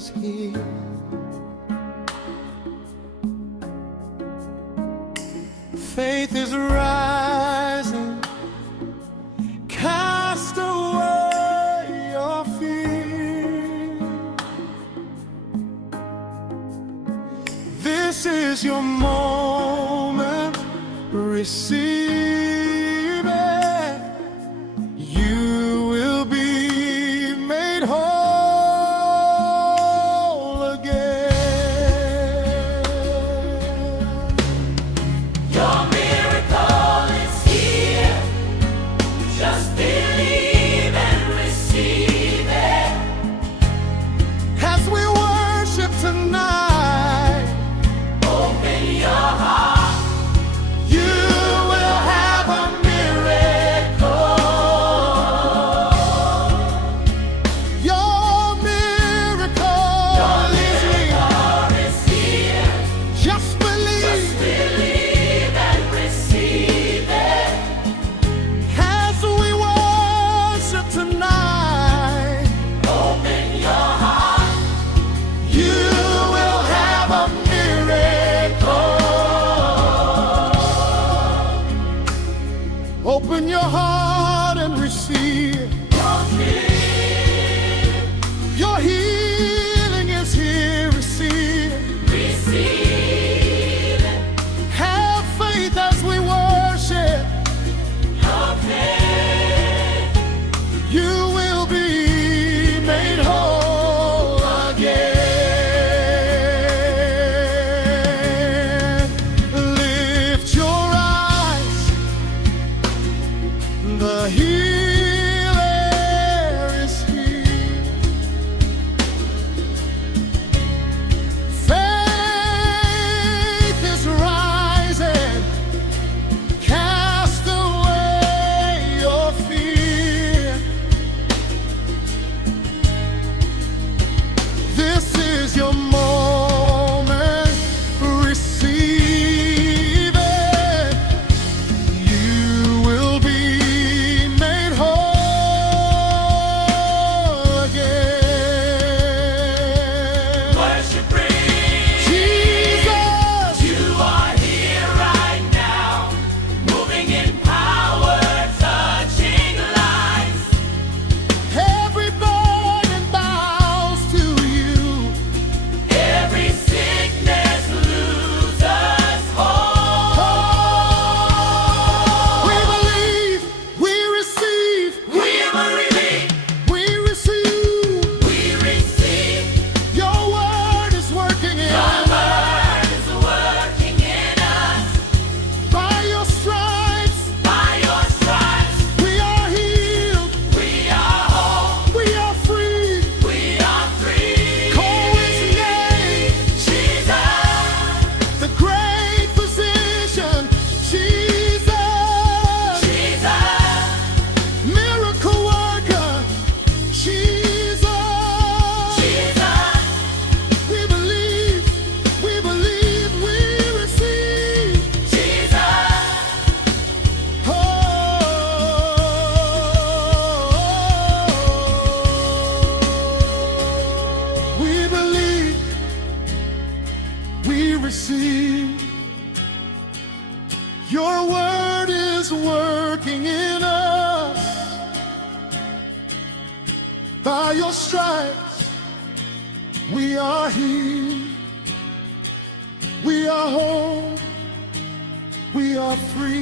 is here. Faith is rising, cast away your fear. This is your moment, receive it. You will be made whole again. Your miracle is here. Just believe and receive it. As we worship tonight, Open your heart. you will have a miracle. Your miracle is here. Miracle is here. Just believe. Believe and receive it. As we worship tonight, Open your heart. you will have a miracle. Open your heart and receive. Your healing is here. Receive. Receive it. Have faith as we worship. Your faith. You will be made whole again. Lift your eyes. The healer is here. Faith is rising. Cast away your fear. This is your moment. Receive it. You will be made whole again. Worship brings. Jesus, You are here right now, moving in power, touching lives. every burden bows to you. Every sickness loses hold. We believe, we receive, We believe, we receive. we receive. Your word is working in Your us. word is working in us. By your stripes, By your stripes, we are healed. we are whole. We are free. We are free. Call his name, Jesus, the great physician. Jesus, Jesus, miracle worker. Jesus, Jesus. we believe, we believe, we receive. Jesus, Oh, we believe, we receive. Your word is working in us. By your stripes, we are healed. We are whole. We are free.